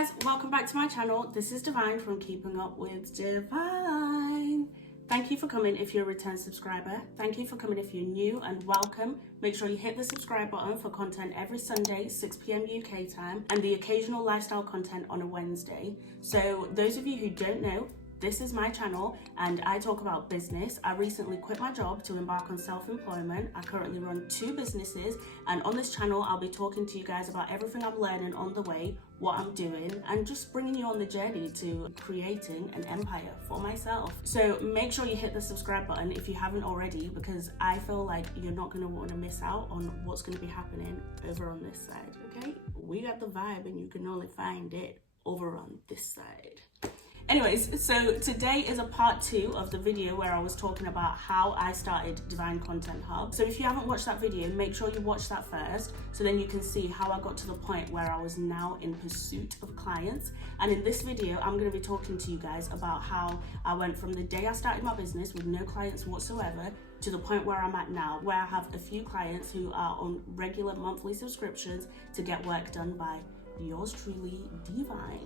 guys, welcome back to my channel. This is Divine from Keeping Up with Divine. Thank you for coming if you're a return subscriber. Thank you for coming if you're new, and welcome. Make sure you hit the subscribe button for content every Sunday, 6 p.m. UK time, and the occasional lifestyle content on a Wednesday. So those of you who don't know, this is my channel and I talk about business. I recently quit my job to embark on self-employment. I currently run 2 businesses, and on this channel I'll be talking to you guys about everything I'm learning on the way, what I'm doing, and just bringing you on the journey to creating an empire for myself. So make sure you hit the subscribe button if you haven't already, because I feel like you're not going to want to miss out on what's going to be happening over on this side, okay? We got the vibe and you can only find it over on this side. Anyways, so today is a part 2 of the video where I was talking about how I started Divine Content Hub. So if you haven't watched that video, make sure you watch that first, so then you can see how I got to the point where I was now in pursuit of clients. And in this video, I'm going to be talking to you guys about how I went from the day I started my business with no clients whatsoever to the point where I'm at now, where I have a few clients who are on regular monthly subscriptions to get work done by yours truly, Divine.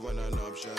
When an option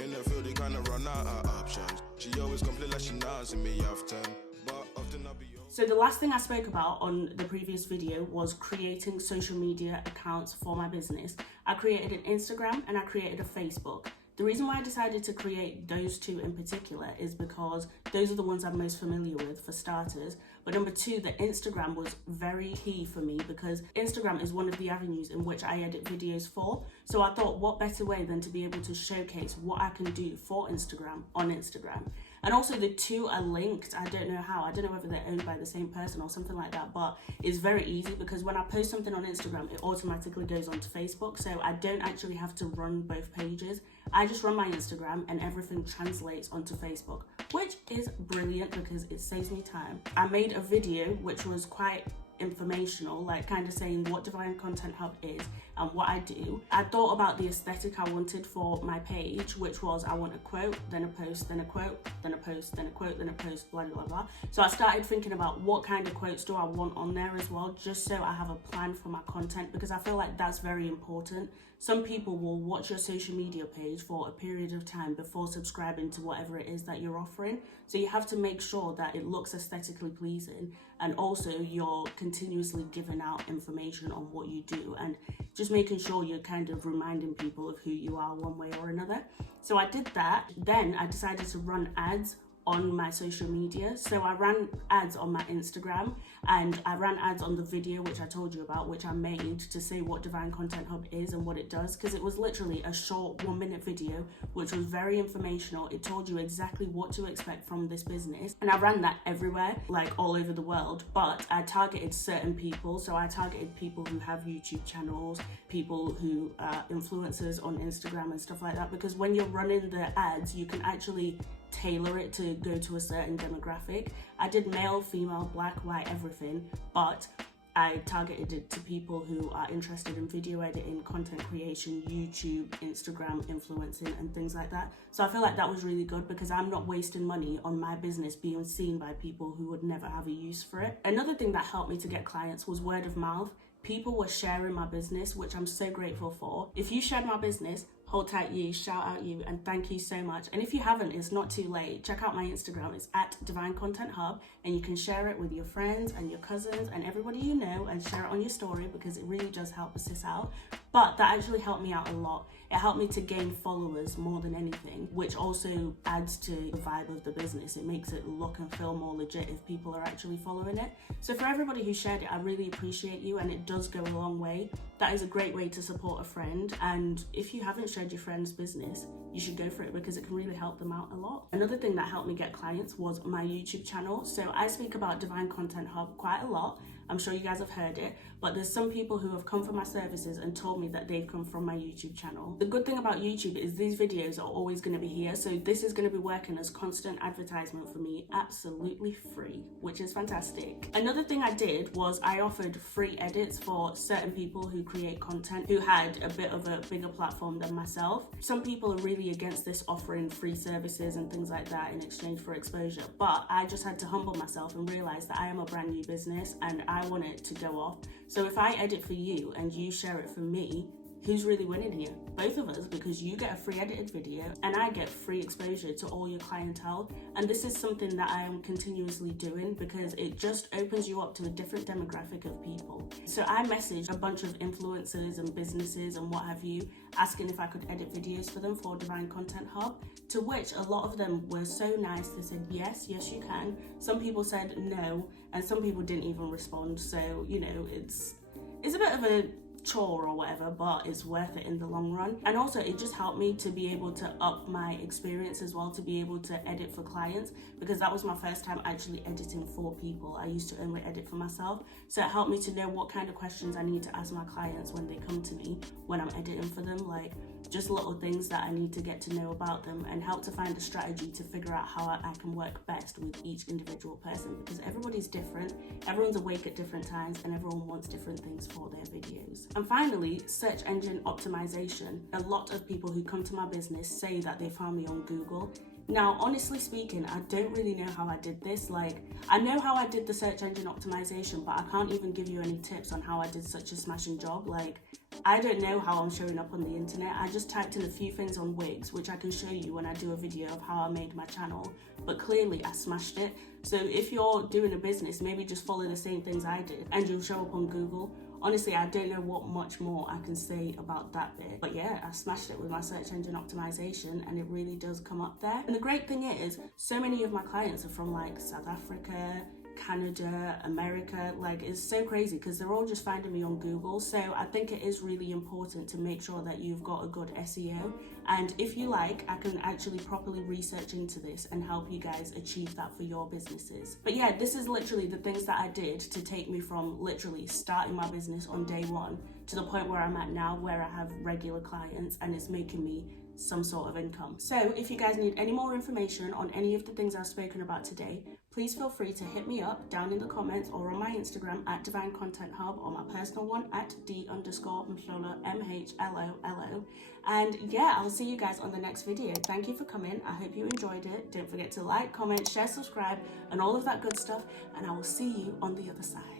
in the field, they kind of run out of options. She always complain like she knows me often, but often I'll be. So the last thing I spoke about on the previous video was creating social media accounts for my business. I created an Instagram and I created a Facebook. The reason why I decided to create those 2 in particular is because those are the ones I'm most familiar with, for starters. But number 2, the Instagram was very key for me because Instagram is one of the avenues in which I edit videos for. So I thought, what better way than to be able to showcase what I can do for Instagram on Instagram. And also the 2 are linked. I don't know how. I don't know whether they're owned by the same person or something like that, but it's very easy because when I post something on Instagram, it automatically goes onto Facebook. So I don't actually have to run both pages. I just run my Instagram and everything translates onto Facebook, which is brilliant because it saves me time. I made a video which was quite informational, like kind of saying what Divine Content Hub is and what I do. I thought about the aesthetic I wanted for my page, which was I want a quote, then a post, then a quote, then a post, then a quote, then a post, blah, blah, blah. So I started thinking about what kind of quotes do I want on there as well, just so I have a plan for my content, because I feel like that's very important. Some people will watch your social media page for a period of time before subscribing to whatever it is that you're offering. So you have to make sure that it looks aesthetically pleasing, and also you're continuously giving out information on what you do and just making sure you're kind of reminding people of who you are one way or another. So I did that. Then I decided to run ads on my social media. So I ran ads on my Instagram and I ran ads on the video which I told you about, which I made to say what Divine Content Hub is and what it does, because it was literally a short 1-minute video which was very informational. It told you exactly what to expect from this business, and I ran that everywhere, like all over the world, but I targeted certain people. So I targeted people who have YouTube channels, people who are influencers on Instagram and stuff like that, because when you're running the ads you can actually tailor it to go to a certain demographic. I did male, female, black, white, everything, but I targeted it to people who are interested in video editing, content creation, YouTube, Instagram, influencing, and things like that. So I feel like that was really good because I'm not wasting money on my business being seen by people who would never have a use for it. Another thing that helped me to get clients was word of mouth. People were sharing my business, which I'm so grateful for. If you shared my business, hold tight you, shout out you, and thank you so much. And if you haven't, it's not too late. Check out my Instagram. It's at Divine Content Hub, and you can share it with your friends and your cousins and everybody you know, and share it on your story because it really does help us this out. But that actually helped me out a lot. It helped me to gain followers more than anything, which also adds to the vibe of the business. It makes it look and feel more legit if people are actually following it. So for everybody who shared it, I really appreciate you, and it does go a long way. That is a great way to support a friend, and if you haven't shared your friend's business, you should go for it because it can really help them out a lot. Another thing that helped me get clients was my YouTube channel. So I speak about Divine Content Hub quite a lot. I'm sure you guys have heard it, but there's some people who have come for my services and told me that they've come from my YouTube channel. The good thing about YouTube is these videos are always going to be here, so this is going to be working as constant advertisement for me, absolutely free, which is fantastic. Another thing I did was I offered free edits for certain people who create content who had a bit of a bigger platform than myself. Some people are really against this offering free services and things like that in exchange for exposure, but I just had to humble myself and realize that I am a brand new business and I want it to go off. So if I edit for you and you share it for me, who's really winning here? Both of us, because you get a free edited video and I get free exposure to all your clientele. And this is something that I am continuously doing because it just opens you up to a different demographic of people. So I messaged a bunch of influencers and businesses and what have you, asking if I could edit videos for them for Divine Content Hub, to which a lot of them were so nice. They said, yes, you can. Some people said no, and some people didn't even respond. So, you know, it's a bit of a chore or whatever, but it's worth it in the long run. And also it just helped me to be able to up my experience as well, to be able to edit for clients, because that was my first time actually editing for people. I used to only edit for myself, so it helped me to know what kind of questions I need to ask my clients when they come to me when I'm editing for them, like just little things that I need to get to know about them, and help to find a strategy to figure out how I can work best with each individual person, because everybody's different, everyone's awake at different times, and everyone wants different things for their videos. And finally, search engine optimization. A lot of people who come to my business say that they found me on Google. Now, honestly speaking, I don't really know how I did this. Like, I know how I did the search engine optimization, but I can't even give you any tips on how I did such a smashing job. Like, I don't know how I'm showing up on the internet. I just typed in a few things on Wix, which I can show you when I do a video of how I made my channel, but clearly I smashed it. So if you're doing a business, maybe just follow the same things I did and you'll show up on Google. Honestly, I don't know what much more I can say about that bit. But yeah, I smashed it with my search engine optimization, and it really does come up there. And the great thing is, so many of my clients are from like South Africa, Canada, America. Like, it's so crazy because they're all just finding me on Google. So I think it is really important to make sure that you've got a good SEO. And if you like, I can actually properly research into this and help you guys achieve that for your businesses. But yeah, this is literally the things that I did to take me from literally starting my business on day one to the point where I'm at now, where I have regular clients and it's making me some sort of income. So if you guys need any more information on any of the things I've spoken about today, please feel free to hit me up down in the comments or on my Instagram at Divine Content Hub, or my personal one at D_Mhlolo, MHLOLO. And yeah, I'll see you guys on the next video. Thank you for coming. I hope you enjoyed it. Don't forget to like, comment, share, subscribe, and all of that good stuff. And I will see you on the other side.